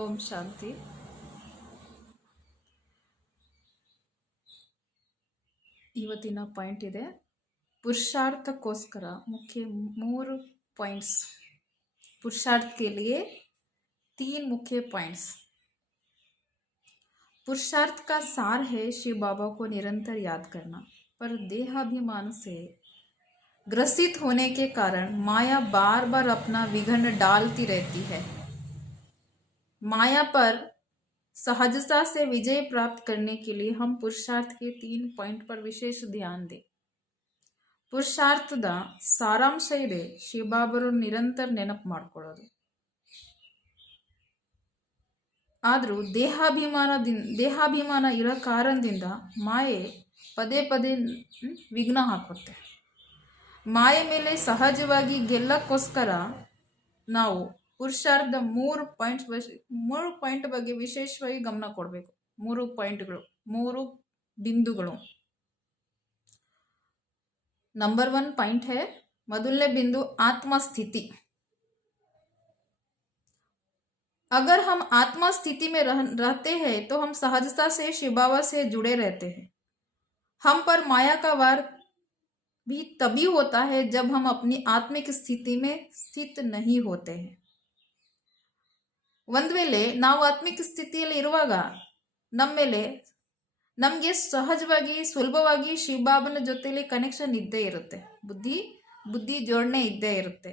ಓಂ ಶಾಂತಿ. ಇವತ್ತಿನ ಪಾಯಿಂಟ್ ಇದೆ, पुरुषार्थಕ್ಕೋಸ್ಕರ मुख्य 3 पॉइंट्स। पुरुषार्थ के लिए 3 मुख्य पॉइंट्स। पुरुषार्थ का सार है शिव बाबा को निरंतर याद करना, पर देहाभिमान से ग्रसित होने के कारण माया बार बार अपना विघ्न डालती रहती है। माया पर सहजता से विजय प्राप्त करने के लिए हम पुरुषार्थ के 3 पॉइंट पर विशेष ध्यान दें। ಪುರುಷಾರ್ಥದ ಸಾರಾಂಶ ಇದೆ, ಶಿವಬಾಬರು ನಿರಂತರ ನೆನಪು ಮಾಡ್ಕೊಳ್ಳೋದು. ಆದರೂ ದೇಹಾಭಿಮಾನ ಇರೋ ಕಾರಣದಿಂದ ಮಾಯೆ ಪದೇ ಪದೇ ವಿಘ್ನ ಹಾಕುತ್ತೆ. ಮಾಯೆ ಮೇಲೆ ಸಹಜವಾಗಿ ಗೆಲ್ಲಕ್ಕೋಸ್ಕರ ನಾವು ಪುರುಷಾರ್ಥದ 3 ಪಾಯಿಂಟ್ ಬಗ್ಗೆ ವಿಶೇಷವಾಗಿ ಗಮನ ಕೊಡಬೇಕು. 3 ಪಾಯಿಂಟ್ಗಳು, 3 ಬಿಂದುಗಳು. नंबर 1 पॉइंट है, मधुल्य बिंदु आत्मा स्थिति। अगर हम आत्मा स्थिति में रहते हैं तो हम सहजता से शिव बाबा से जुड़े रहते हैं। हम पर माया का वार भी तभी होता है जब हम अपनी आत्मिक स्थिति में स्थित नहीं होते हैं। ಒಂದು ವೇಳೆ ನಾವು ಆತ್ಮಿಕ ಸ್ಥಿತಿಯಲ್ಲಿ ಇರುವಾಗ ನಮ್ಮ ಮೇಲೆ ನಮಗೆ ಸಹಜವಾಗಿ ಸುಲಭವಾಗಿ ಶಿವಬಾಬನ ಜೊತೆಲಿ ಕನೆಕ್ಷನ್ ಇದ್ದೇ ಇರುತ್ತೆ, ಬುದ್ಧಿ ಜೋಡಣೆ ಇದ್ದೇ ಇರುತ್ತೆ.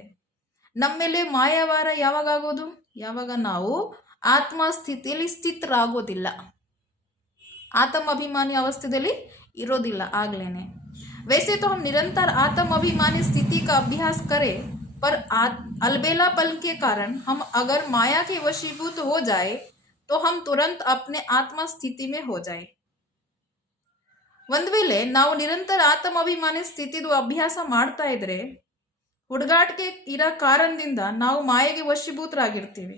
ನಮ್ಮ ಮೇಲೆ ಮಾಯಾವಾರ ಯಾವಾಗ ಆಗೋದು? ಯಾವಾಗ ನಾವು ಆತ್ಮ ಸ್ಥಿತಿಯಲ್ಲಿ ಸ್ಥಿತರಾಗೋದಿಲ್ಲ, ಆತ್ಮ ಅಭಿಮಾನಿ ಅವಸ್ಥೆಯಲ್ಲಿ ಇರೋದಿಲ್ಲ ಆಗ್ಲೇನೆ. वैसे तो हम निरंतर आत्म अभिमानी स्थिति का अभ्यास करें, पर अलबेलापन के कारण हम अगर माया के वशीभूत हो जाए तो हम तुरंत अपने आत्मा स्थिति में हो जाए। ಒಂದು ವೇಳೆ ನಾವು ನಿರಂತರ ಆತ್ಮ ಅಭಿಮಾನಿ ಸ್ಥಿತಿದು ಅಭ್ಯಾಸ ಮಾಡ್ತಾ ಇದ್ರೆ ಹುಡುಗಾಟಿಕೆ ಇರೋ ಕಾರಣದಿಂದ ನಾವು ಮಾಯೆಗೆ ವಶೀಭೂತರಾಗಿರ್ತೀವಿ.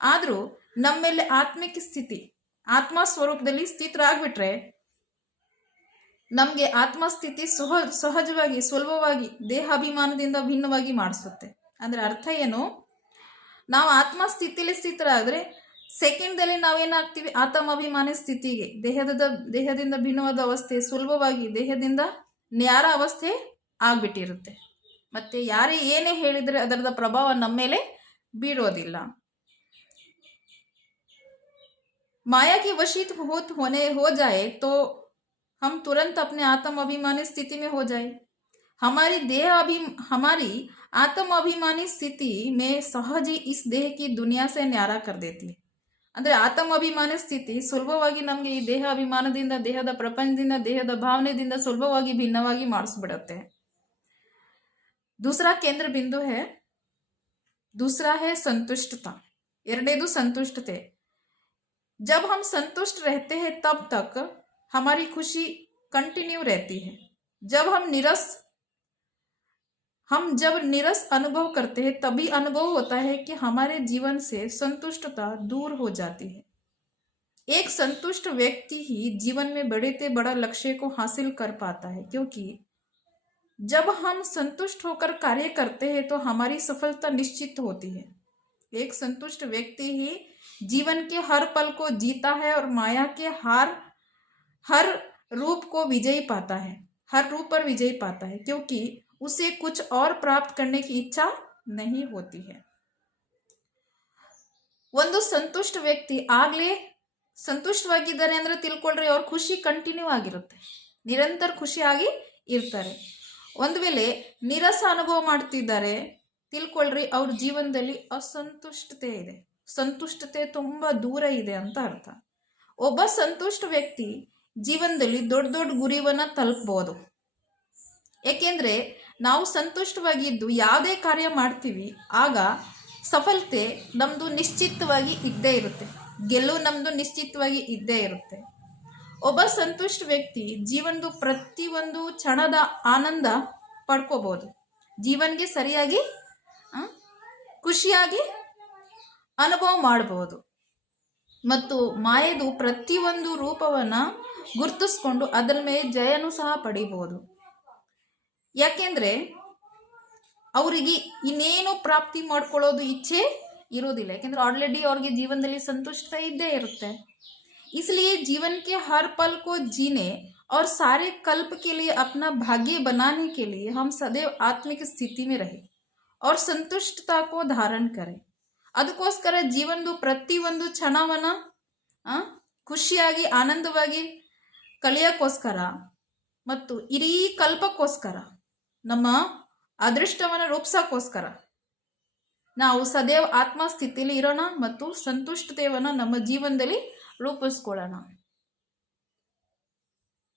ಆದರೂ ನಮ್ಮ ಮೇಲೆ ಆತ್ಮಿಕ ಸ್ಥಿತಿ, ಆತ್ಮ ಸ್ವರೂಪದಲ್ಲಿ ಸ್ಥಿತರಾಗ್ಬಿಟ್ರೆ ನಮಗೆ ಆತ್ಮಸ್ಥಿತಿ ಸಹಜವಾಗಿ ಸುಲಭವಾಗಿ ದೇಹಾಭಿಮಾನದಿಂದ ಭಿನ್ನವಾಗಿ ಮಾಡಿಸುತ್ತೆ. ಅಂದ್ರೆ ಅರ್ಥ ಏನು? ನಾವು ಆತ್ಮಸ್ಥಿತಿಯಲ್ಲಿ ಸ್ಥಿತರಾದ್ರೆ ಸೆಕೆಂಡ್ದಲ್ಲಿ ನಾವೇನಾಗ್ತೀವಿ, ಆತ್ಮಾಭಿಮಾನಿ ಸ್ಥಿತಿಗೆ, ದೇಹದಿಂದ ಭಿನ್ನವಾದ ಅವಸ್ಥೆ, ಸುಲಭವಾಗಿ ದೇಹದಿಂದ ನ್ಯಾರ ಅವಸ್ಥೆ ಆಗ್ಬಿಟ್ಟಿರುತ್ತೆ. ಮತ್ತೆ ಯಾರೇ ಏನೇ ಹೇಳಿದ್ರೆ ಅದರದ ಪ್ರಭಾವ ನಮ್ಮ ಮೇಲೆ ಬೀರೋದಿಲ್ಲ. माया की वशीभूत हो जाए तो हम तुरंत अपने आत्म अभिमानी स्थिति में हो जाए। हमारी आत्म अभिमानी स्थिति में सहज ही इस देह की दुनिया से न्यारा कर देती है. ಅಂದರೆ ಆತ್ಮ ಅಭಿಮಾನಿ ಸ್ಥಿತಿ ಸುಲಭವಾಗಿ ನಮಗೆ ಈ ದೇಹ ಅಭಿಮಾನದಿಂದ, ದೇಹದ ಪ್ರಪಂಚದಿಂದ, ದೇಹದ ಭಾವನೆದಿಂದ ಸುಲಭವಾಗಿ ಭಿನ್ನವಾಗಿ ಮಾಡಿಸ್ಬಿಡುತ್ತೆ. दूसरा केंद्र बिंदु है, दूसरा है संतुष्टता। ಎರಡನೇದು संतुष्टते। जब हम संतुष्ट रहते हैं तब तक हमारी खुशी कंटिन्यू रहती है। जब निरस अनुभव करते हैं तभी अनुभव होता है कि हमारे जीवन से संतुष्टता दूर हो जाती है। एक संतुष्ट व्यक्ति ही जीवन में बड़े से बड़ा लक्ष्य को हासिल कर पाता है, क्योंकि जब हम संतुष्ट होकर कार्य करते हैं तो हमारी सफलता निश्चित होती है। एक संतुष्ट व्यक्ति ही जीवन के हर पल को जीता है और माया के हर रूप को विजयी पाता है, हर रूप पर विजयी पाता है, क्योंकि उसे कुछ और प्राप्त करने की इच्छा नहीं होती है। ಒಂದು ಸಂತುಷ್ಟ ವ್ಯಕ್ತಿ ಆಗ್ಲೇ ಸಂತುಷ್ಟವಾಗಿದ್ದಾರೆ ಅಂದ್ರೆ ತಿಳ್ಕೊಳ್ರಿ, ಅವ್ರ ಖುಷಿ ಕಂಟಿನ್ಯೂ ಆಗಿರುತ್ತೆ, ನಿರಂತರ ಖುಷಿಯಾಗಿ ಇರ್ತಾರೆ. ಒಂದು ವೇಳೆ ನಿರಸ ಅನುಭವ ಮಾಡ್ತಿದ್ದಾರೆ ತಿಳ್ಕೊಳ್ರಿ, ಅವ್ರ ಜೀವನದಲ್ಲಿ ಅಸಂತುಷ್ಟತೆ ಇದೆ, ಸಂತುಷ್ಟತೆ ತುಂಬಾ ದೂರ ಇದೆ ಅಂತ ಅರ್ಥ. ಒಬ್ಬ ಸಂತುಷ್ಟ ವ್ಯಕ್ತಿ ಜೀವನದಲ್ಲಿ ದೊಡ್ಡ ದೊಡ್ಡ ಗುರಿವನ್ನ ತಲುಪಬಹುದು. ಏಕೆಂದ್ರೆ ನಾವು ಸಂತುಷ್ಟವಾಗಿದ್ದು ಯಾವುದೇ ಕಾರ್ಯ ಮಾಡ್ತೀವಿ ಆಗ ಸಫಲತೆ ನಮ್ದು ನಿಶ್ಚಿತವಾಗಿ ಇದ್ದೇ ಇರುತ್ತೆ, ಗೆಲುವು ನಮ್ದು ನಿಶ್ಚಿತವಾಗಿ ಇದ್ದೇ ಇರುತ್ತೆ. ಒಬ್ಬ ಸಂತುಷ್ಟ ವ್ಯಕ್ತಿ ಜೀವನದ ಪ್ರತಿಯೊಂದು ಕ್ಷಣದ ಆನಂದ ಪಡ್ಕೋಬಹುದು, ಜೀವನ್ಗೆ ಸರಿಯಾಗಿ ಖುಷಿಯಾಗಿ ಅನುಭವ ಮಾಡಬಹುದು ಮತ್ತು ಮಾಯೆದು ಪ್ರತಿಯೊಂದು ರೂಪವನ್ನ ಗುರುತಿಸ್ಕೊಂಡು ಅದರ ಮೇಲೆ ಜಯನೂ ಸಹ ಪಡಿಬಹುದು. ಯಾಕೆಂದ್ರೆ ಅವರಿಗೆ ಇನ್ನೇನು ಪ್ರಾಪ್ತಿ ಮಾಡ್ಕೊಳ್ಳೋದು ಇಚ್ಛೆ ಇರೋದಿಲ್ಲ, ಯಾಕೆಂದ್ರೆ ಆಲ್ರೆडी ಅವ್ರಿಗೆ ಜೀವನದಲ್ಲಿ ಸಂತುಷ್ಟತೆ ಇದ್ದೇ ಇರುತ್ತೆ. इसलिए जीवन के हर पल को जीने और सारे कल्प के लिए अपना भाग्य बनाने के लिए हम सदैव आत्मिक स्थिति में रहे और संतुष्टता को धारण करें. ಅದಕ್ಕೋಸ್ಕರ ಜೀವನದ ಪ್ರತಿಯೊಂದು ಕ್ಷಣವನ್ನ ಖುಷಿಯಾಗಿ ಆನಂದವಾಗಿ ಕಳೆಯೋಕ್ಕೋಸ್ಕರ ಮತ್ತು ಇಡೀ ಕಲ್ಪಕ್ಕೋಸ್ಕರ ನಮ್ಮ ಅದೃಷ್ಟವನ್ನು ರೂಪಿಸೋಕ್ಕೋಸ್ಕರ ನಾವು ಸदैव ಆತ್ಮಸ್ಥಿತಿಯಲ್ಲಿ ಇರೋಣ ಮತ್ತು ಸಂತುಷ್ಟತೆಯನ್ನು ನಮ್ಮ ಜೀವನದಲ್ಲಿ ರೂಪಿಸ್ಕೊಳ್ಳೋಣ.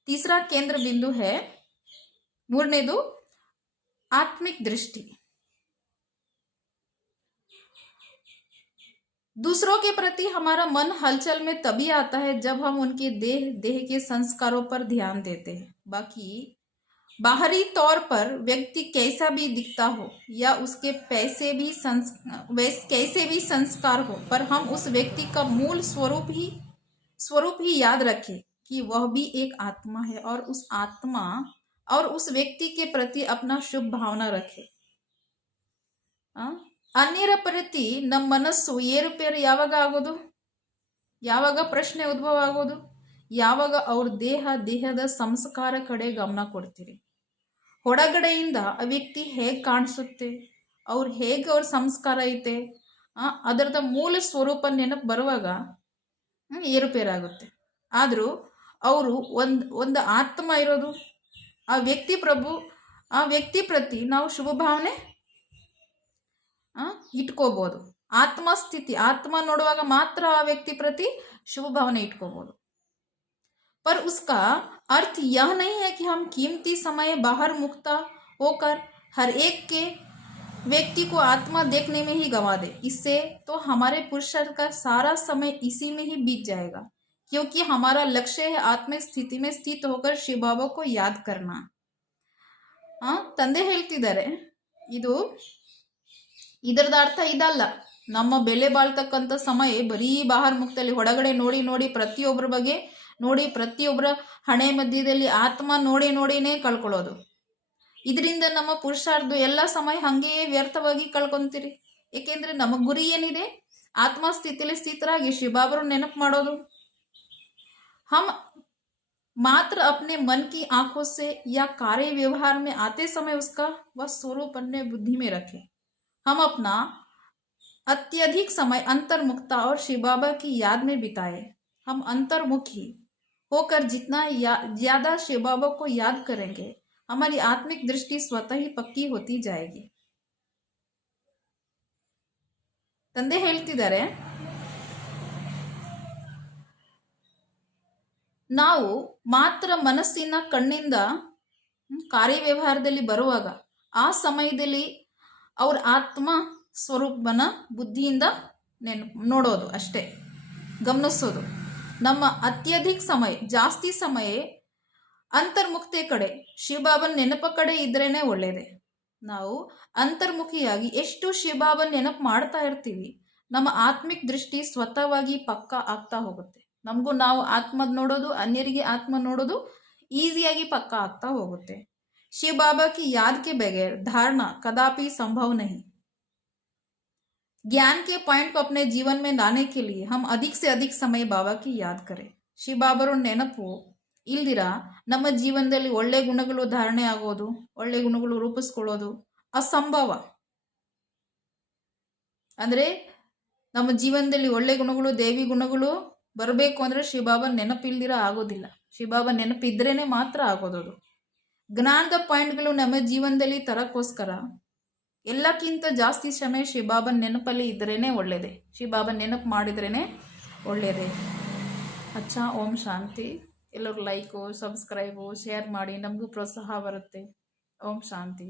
तीसरा केंद्र बिंदु है, ಮೂರನೇದು आत्मिक दृष्टि. दूसरों के प्रति हमारा मन हलचल में तभी आता है जब हम उनके देह के संस्कारों पर ध्यान देते हैं. बाकी बाहरी तौर पर व्यक्ति कैसा भी दिखता हो या उसके कैसे भी संस्कार हो, पर हम उस व्यक्ति का मूल स्वरूप ही याद रखें कि वह भी एक आत्मा है और उस व्यक्ति के प्रति अपना शुभ भावना रखे. ಅನ್ಯರ ಪ್ರತಿ ನಮ್ಮ ಮನಸ್ಸು ಏರುಪೇರು ಯಾವಾಗ ಆಗೋದು, ಯಾವಾಗ ಪ್ರಶ್ನೆ ಉದ್ಭವ ಆಗೋದು, ಯಾವಾಗ ಅವ್ರ ದೇಹದ ಸಂಸ್ಕಾರ ಕಡೆ ಗಮನ ಕೊಡ್ತೀರಿ. ಹೊರಗಡೆಯಿಂದ ಆ ವ್ಯಕ್ತಿ ಹೇಗೆ ಕಾಣಿಸುತ್ತೆ, ಅವ್ರ ಸಂಸ್ಕಾರ ಐತೆ, ಅದರದ ಮೂಲ ಸ್ವರೂಪ ನೆನಪು ಬರುವಾಗ ಏರುಪೇರಾಗುತ್ತೆ. ಆದರೂ ಅವರು ಒಂದು ಆತ್ಮ ಇರೋದು, ಆ ವ್ಯಕ್ತಿ ಪ್ರತಿ ನಾವು ಶುಭ ಭಾವನೆ ಇಟ್ಕೋಬಹುದು. ಆತ್ಮ ನೋಡುವಾಗ ಮಾತ್ರ ಆ ವ್ಯಕ್ತಿ ಪ್ರತಿ शुभ भावना इट्कोಬಹುದು. पर उसका अर्थ यह नहीं है कि हम कीमती समय बाहर मुक्ता होकर हर एक के व्यक्ति को आत्मा देखने में ही गंवा दे. इससे तो हमारे पुरुषार्थ का सारा समय इसी में ही बीत जाएगा, क्योंकि हमारा लक्ष्य है आत्मिक स्थिति में स्थित होकर शिव बाबा को याद करना. ತಂದೆ ಹೇಳ್ತಿದ್ದಾರೆ, ಇದರದ ಅರ್ಥ ಇದಲ್ಲ. ನಮ್ಮ ಬೆಲೆ ಬಾಳ್ತಕ್ಕಂಥ ಸಮಯ ಬರೀ ಬಾಹರ್ ಮುಕ್ತಲ್ಲಿ ಹೊರಗಡೆ ನೋಡಿ ಪ್ರತಿಯೊಬ್ಬರ ಬಗ್ಗೆ ನೋಡಿ, ಪ್ರತಿಯೊಬ್ಬರ ಹಣೆ ಮಧ್ಯದಲ್ಲಿ ಆತ್ಮ ನೋಡಿನೇ ಕಳ್ಕೊಳ್ಳೋದು. ಇದರಿಂದ ನಮ್ಮ ಪುರುಷಾರ್ಥ ಎಲ್ಲ ಸಮಯ ಹಂಗೆಯೇ ವ್ಯರ್ಥವಾಗಿ ಕಳ್ಕೊಂತೀರಿ. ಏಕೆಂದ್ರೆ ನಮ್ಮ ಗುರಿ ಏನಿದೆ, ಆತ್ಮ ಸ್ಥಿತಿಯಲ್ಲಿ ಸ್ಥಿತರಾಗಿ ಶಿವಬಾಬರು ನೆನಪು ಮಾಡೋದು. हम मात्र अपने मन की आंखों से या कार्य व्यवहार में आते समय उसका वह स्वरूप अपने बुद्धि में रखें. हम अपना अत्यधिक समय अंतर्मुखता और शिव बाबा की याद में बिताए. हम अंतर्मुखी होकर जितना ज्यादा शिव बाबा को याद करेंगे, हमारी आत्मिक दृष्टि स्वतः ही पक्की होती जाएगी. ತಂದೆ ಹೇಳ್ತಿದ್ದಾರೆ, ನಾವು ಮಾತ್ರ ಮನಸ್ಸಿನ ಕಣ್ಣಿಂದ ಕಾರ್ಯವ್ಯವಹಾರದಲ್ಲಿ ಬರುವಾಗ ಆ ಸಮಯದಲ್ಲಿ ಅವ್ರ ಆತ್ಮ ಸ್ವರೂಪನ ಬುದ್ಧಿಯಿಂದ ನೋಡೋದು ಅಷ್ಟೇ, ಗಮನಿಸೋದು. ನಮ್ಮ ಅತ್ಯಧಿಕ ಸಮಯ, ಜಾಸ್ತಿ ಸಮಯ ಅಂತರ್ಮುಕ್ತೆ ಕಡೆ, ಶಿವಬಾಬನ ನೆನಪ ಕಡೆ ಇದ್ರೇನೆ ಒಳ್ಳೇದೆ. ನಾವು ಅಂತರ್ಮುಖಿಯಾಗಿ ಎಷ್ಟು ಶಿವಬಾಬನ ನೆನಪು ಮಾಡ್ತಾ ಇರ್ತೀವಿ, ನಮ್ಮ ಆತ್ಮಿಕ ದೃಷ್ಟಿ ಸ್ವತಃವಾಗಿ ಪಕ್ಕ ಆಗ್ತಾ ಹೋಗುತ್ತೆ. ನಮಗೂ ನಾವು ಆತ್ಮದ ನೋಡೋದು, ಅನ್ಯರಿಗೆ ಆತ್ಮ ನೋಡೋದು ಈಸಿಯಾಗಿ ಪಕ್ಕ ಆಗ್ತಾ ಹೋಗುತ್ತೆ. शिव बाबा की याद के बगैर धारणा कदापि संभव नहीं. ज्ञान के पॉइंट को अपने जीवन में लाने के लिए हम अधिक से अधिक समय बाबा की याद करें. ಶಿವ ಬಾಬರ ನೆನಪು ಇಲ್ದಿರ ನಮ್ಮ ಜೀವನದಲ್ಲಿ ಒಳ್ಳೆ ಗುಣಗಳು ಧಾರಣೆ ಆಗೋದು, ಒಳ್ಳೆ ಗುಣಗಳು ರೂಪಿಸ್ಕೊಳ್ಳೋದು ಅಸಂಭವ. ಅಂದ್ರೆ ನಮ್ಮ ಜೀವನದಲ್ಲಿ ಒಳ್ಳೆ ಗುಣಗಳು, ದೇವಿ ಗುಣಗಳು ಬರಬೇಕು ಅಂದ್ರೆ ಶಿವಬಾಬಾ ನೆನಪಿಲ್ದಿರ ಆಗೋದಿಲ್ಲ. ಶಿವಬಾಬಾ ನೆನಪಿದ್ರೇನೆ ಮಾತ್ರ ಆಗೋದು. ಜ್ಞಾನದ ಪಾಯಿಂಟ್ಗಳು ನಮ್ಮ ಜೀವನದಲ್ಲಿ ತರಕ್ಕೋಸ್ಕರ ಎಲ್ಲಕ್ಕಿಂತ ಜಾಸ್ತಿ ಸಮಯ ಶಿವಬಾಬನ ನೆನಪಲ್ಲಿ ಇದ್ರೇನೆ ಒಳ್ಳೇದೆ, ಶಿವಬಾಬನ ನೆನಪು ಮಾಡಿದ್ರೇನೆ ಒಳ್ಳೇದೆ. ಅಚ್ಚಾ, ಓಂ ಶಾಂತಿ. ಎಲ್ಲರೂ ಲೈಕು, ಸಬ್ಸ್ಕ್ರೈಬು, ಶೇರ್ ಮಾಡಿ, ನಮಗೂ ಪ್ರೋತ್ಸಾಹ ಬರುತ್ತೆ. ಓಂ ಶಾಂತಿ.